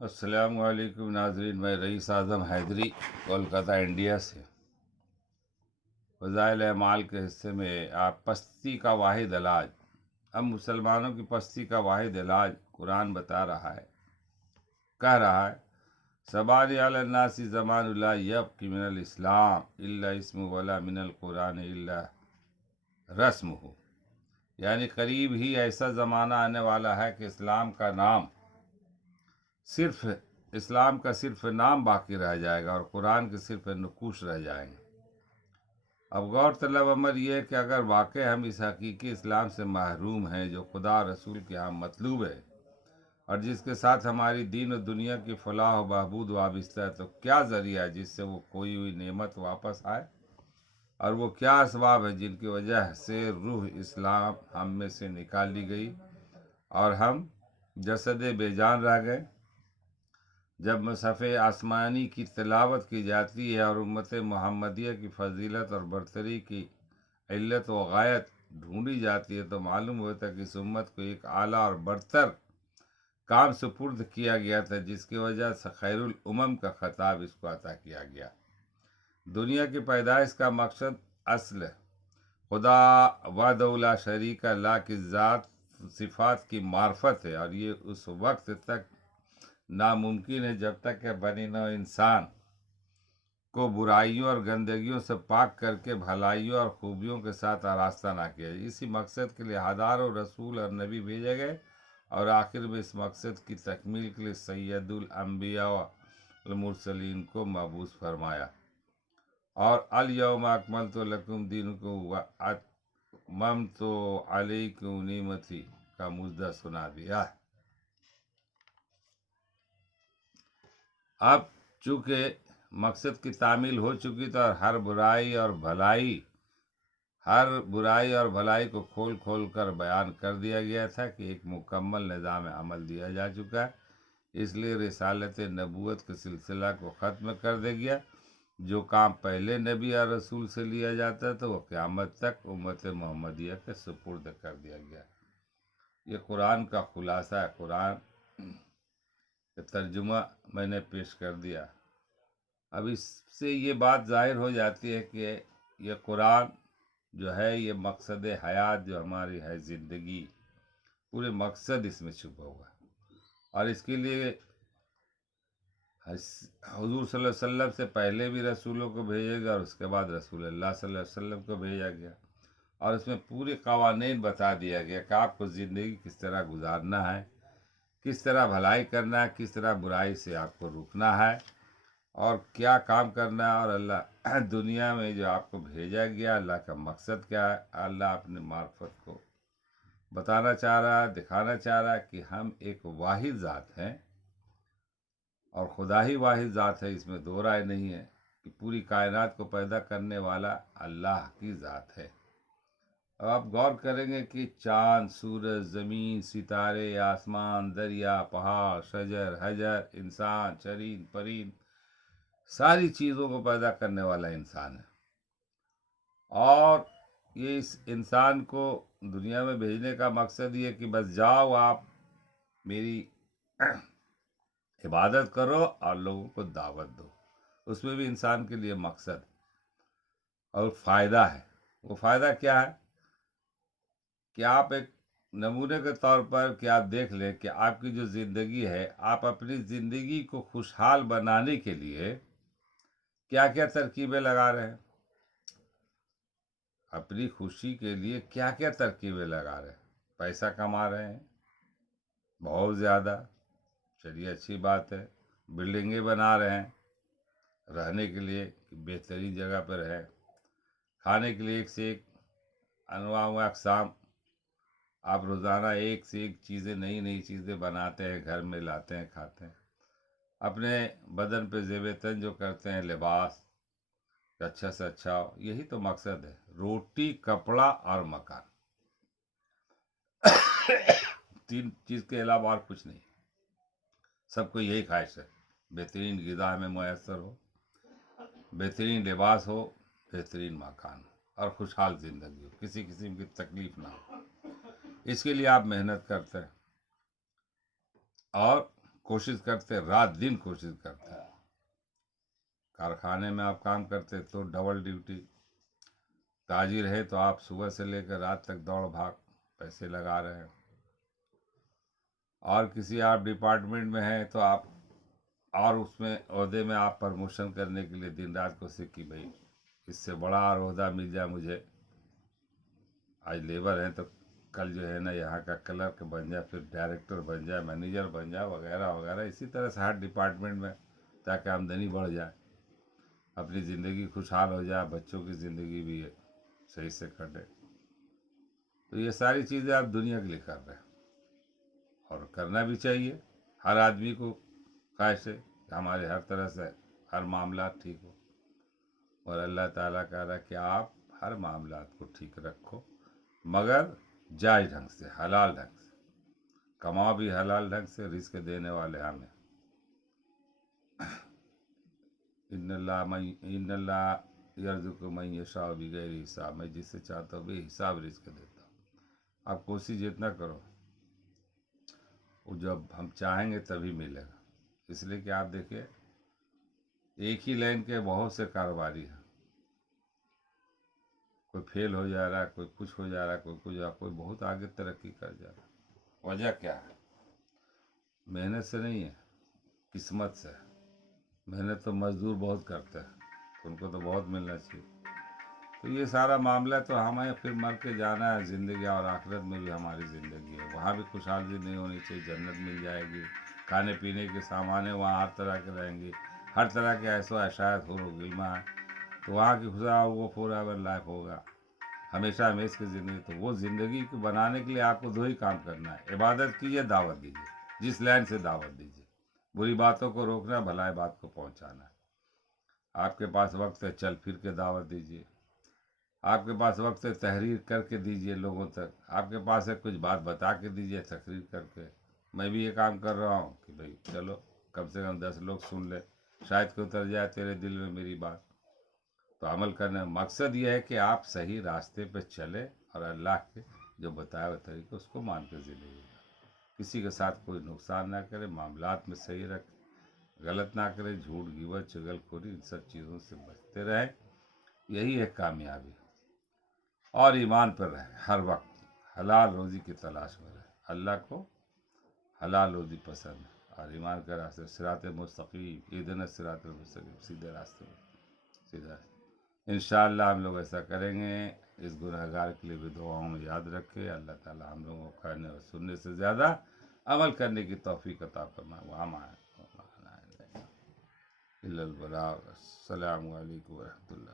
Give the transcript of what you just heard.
السلام علیکم ناظرین، میں رئیس اعظم حیدری کولکتہ انڈیا سے فضائل اعمال کے حصے میں آپ پستی کا واحد علاج، ہم مسلمانوں کی پستی کا واحد علاج قرآن بتا رہا ہے، کہہ رہا ہے سبحان علی الناس زمان لا یبقی من الاسلام الا اسم ولا من القرآن الا رسم ہو، یعنی قریب ہی ایسا زمانہ آنے والا ہے کہ صرف اسلام کا صرف نام باقی رہ جائے گا اور قرآن کے صرف نقوش رہ جائیں گے۔ اب غور طلب امر یہ ہے کہ اگر واقع ہم اس حقیقی اسلام سے محروم ہیں جو خدا اور رسول کے ہاں مطلوب ہے اور جس کے ساتھ ہماری دین و دنیا کی فلاح و بہبود وابستہ ہے، تو کیا ذریعہ ہے جس سے وہ کھوئی ہوئی نعمت واپس آئے، اور وہ کیا اسباب ہیں جن کی وجہ سے روح اسلام ہم میں سے نکال لی گئی اور ہم جسد بے جان رہ گئے۔ جب مصحف آسمانی کی تلاوت کی جاتی ہے اور امت محمدیہ کی فضیلت اور برتری کی علت و غایت ڈھونڈی جاتی ہے، تو معلوم ہوتا ہے کہ اس امت کو ایک اعلیٰ اور برتر کام سپرد کیا گیا تھا، جس کی وجہ سے خیر الامم کا خطاب اس کو عطا کیا گیا۔ دنیا کی پیدائش کا مقصد اصل خدا وحدہ لا شریک لا کی ذات صفات کی معرفت ہے، اور یہ اس وقت تک ناممکن ہے جب تک کہ بنی نوع انسان کو برائیوں اور گندگیوں سے پاک کر کے بھلائیوں اور خوبیوں کے ساتھ آراستہ نہ کیا جائے۔ اسی مقصد کے لیے ہزاروں رسول اور نبی بھیجے گئے، اور آخر میں اس مقصد کی تکمیل کے لیے سید الانبیاء والمرسلین کو مبعوث فرمایا، اور الیوم اکملت لکم دینکم واتممت علیکم نعمتی کا مژدہ سنا دیا۔ اب چونکہ مقصد کی تعمیل ہو چکی تھی اور ہر برائی اور بھلائی کو کھول کھول کر بیان کر دیا گیا تھا کہ ایک مکمل نظام عمل دیا جا چکا ہے، اس لیے رسالت نبوت کے سلسلہ کو ختم کر دیا گیا۔ جو کام پہلے نبی اور رسول سے لیا جاتا تھا وہ قیامت تک امت محمدیہ کے سپرد کر دیا گیا۔ یہ قرآن کا خلاصہ ہے، قرآن کا ترجمہ میں نے پیش کر دیا۔ اب اس سے یہ بات ظاہر ہو جاتی ہے کہ یہ قرآن جو ہے، یہ مقصد حیات جو ہماری ہے زندگی، پورے مقصد اس میں چھپا ہوا ہے، اور اس کے لیے حضور صلی اللہ علیہ وسلم سے پہلے بھی رسولوں کو بھیجا گیا اور اس کے بعد رسول اللہ صلی اللہ علیہ وسلم کو بھیجا گیا، اور اس میں پورے قوانین بتا دیا گیا کہ آپ کو زندگی کس طرح گزارنا ہے، کس طرح بھلائی کرنا ہے، کس طرح برائی سے آپ کو روکنا ہے، اور کیا کام کرنا ہے، اور اللہ دنیا میں جو آپ کو بھیجا گیا اللہ کا مقصد کیا ہے۔ اللہ اپنے معرفت کو بتانا چاہ رہا ہے، دکھانا چاہ رہا ہے کہ ہم ایک واحد ذات ہیں، اور خدا ہی واحد ذات ہے، اس میں دو رائے نہیں ہے کہ پوری کائنات کو پیدا کرنے والا اللہ کی ذات ہے۔ اب آپ غور کریں گے کہ چاند، سورج، زمین، ستارے، آسمان، دریا، پہاڑ، شجر، حجر، انسان، چرند، پرند، ساری چیزوں کو پیدا کرنے والا انسان ہے، اور یہ اس انسان کو دنیا میں بھیجنے کا مقصد یہ ہے کہ بس جاؤ آپ میری عبادت کرو اور لوگوں کو دعوت دو۔ اس میں بھی انسان کے لیے مقصد اور فائدہ ہے۔ وہ فائدہ کیا ہے کہ آپ ایک نمونے کے طور پر کہ آپ دیکھ لیں کہ آپ کی جو زندگی ہے، آپ اپنی زندگی کو خوشحال بنانے کے لیے کیا کیا ترکیبیں لگا رہے ہیں، اپنی خوشی کے لیے کیا کیا ترکیبیں لگا رہے ہیں۔ پیسہ کما رہے ہیں بہت زیادہ، چلیے اچھی بات ہے، بلڈنگیں بنا رہے ہیں رہنے کے لیے کہ بہترین جگہ پہ رہیں، کھانے کے لیے ایک سے ایک انواع و اقسام، آپ روزانہ ایک سے ایک چیزیں، نئی نئی چیزیں بناتے ہیں، گھر میں لاتے ہیں، کھاتے ہیں، اپنے بدن پہ زیب تن جو کرتے ہیں، لباس کہ اچھا سے اچھا ہو، یہی تو مقصد ہے، روٹی، کپڑا اور مکان، تین چیز کے علاوہ اور کچھ نہیں۔ سب کو یہی خواہش ہے بہترین غذا میں میسر ہو، بہترین لباس ہو، بہترین مکان ہو، اور خوشحال زندگی ہو، کسی قسم کی تکلیف نہ ہو۔ اس کے لیے آپ محنت کرتے ہیں، اور کوشش کرتے، رات دن کوشش کرتے. کارخانے میں آپ کام کرتے تو ڈبل ڈیوٹی، تاجر ہے تو آپ صبح سے لے کر رات تک دوڑ بھاگ پیسے لگا رہے ہیں. اور کسی آپ ڈپارٹمنٹ میں ہیں تو آپ اور اس میں عہدے میں آپ پرموشن کرنے کے لیے دن رات کوشش کی بھائی اس سے بڑا اور عہدہ مل جائے مجھے. آج لیبر ہیں تو کل جو ہے نا یہاں کا کلرک بن جائے، پھر ڈائریکٹر بن جائے، مینیجر بن جائے، وغیرہ وغیرہ. اسی طرح سے ہر ڈپارٹمنٹ میں تاکہ آمدنی بڑھ جائے، اپنی زندگی خوشحال ہو جائے، بچوں کی زندگی بھی صحیح سے کٹے. تو یہ ساری چیزیں آپ دنیا کے لیے کر رہے ہیں اور کرنا بھی چاہیے. ہر آدمی کو خواہش ہے کہ ہمارے ہر طرح سے ہر معاملات ٹھیک ہو، اور اللہ تعالیٰ کہہ رہا ہے کہ آپ ہر معاملات کو ٹھیک رکھو، مگر جائز ڈھنگ سے، حلال ڈھنگ سے کماؤ، بھی حلال ڈھنگ سے. رزق دینے والے ہمیں. ان اللہ یرزق من یشاء بغیر حساب. میں جس سے چاہتا ہوں بے حساب رزق دیتا ہوں. آپ کوشش جتنا کرو، وہ جب ہم چاہیں گے تبھی ملے گا. اس لیے کہ آپ دیکھیں ایک ہی لائن کے بہت سے کاروباری ہیں. کوئی فیل ہو جا رہا ہے، کوئی کچھ ہو جا رہا ہے، کوئی بہت آگے ترقی کر جا رہا ہے. وجہ کیا ہے؟ محنت سے نہیں ہے، قسمت سے. محنت تو مزدور بہت کرتے ہیں، ان کو تو بہت ملنا چاہیے. تو یہ سارا معاملہ تو ہمیں پھر مر کے جانا ہے. زندگی اور آخرت میں بھی ہماری زندگی ہے، وہاں بھی خوشحال زندگی ہونی چاہیے. جنت مل جائے گی، کھانے پینے کے سامان ہیں وہاں ہر طرح کے رہیں گے، ہر طرح کے ایسو عشایت ہو غلما ہے. تو وہاں کی خوشحال وہ فور ایور لائف ہوگا، ہمیشہ ہمیش کی زندگی. تو وہ زندگی کو بنانے کے لیے آپ کو دو ہی کام کرنا ہے: عبادت کیجیے، دعوت دیجیے. جس لائن سے دعوت دیجیے، بری باتوں کو روکنا، بھلائی بات کو پہنچانا. آپ کے پاس وقت ہے، چل پھر کے دعوت دیجیے. آپ کے پاس وقت ہے، تحریر کر کے دیجیے لوگوں تک. آپ کے پاس ہے، کچھ بات بتا کے دیجیے تقریر کر کے. میں بھی یہ کام کر رہا ہوں کہ بھائی چلو کم سے کم 10 لوگ سن لیں، شاید کہ اتر جائے تیرے دل میں میری بات. تو عمل کرنا مقصد یہ ہے کہ آپ صحیح راستے پہ چلیں اور اللہ کے جو بتایا ہوا طریقہ اس کو مان کر زندگی جائیں. کسی کے ساتھ کوئی نقصان نہ کرے، معاملات میں صحیح رکھیں، غلط نہ کریں، جھوٹ غیبت چغل خوری ان سب چیزوں سے بچتے رہیں. یہی ہے کامیابی. اور ایمان پر رہے، ہر وقت حلال روزی کی تلاش میں رہے. اللہ کو حلال روزی پسند ہے، اور ایمان کا راستے صراط مستقیم، اہدنا الصراط المستقیم، سیدھے راستے میں سیدھا. انشاءاللہ ہم لوگ ایسا کریں گے. اس گنہگار کے لیے بھی دعاؤں میں یاد رکھے. اللہ تعالیٰ ہم لوگوں کو کہنے اور سننے سے زیادہ عمل کرنے کی توفیق عطا فرمائے. السلام علیکم ورحمۃ اللہ.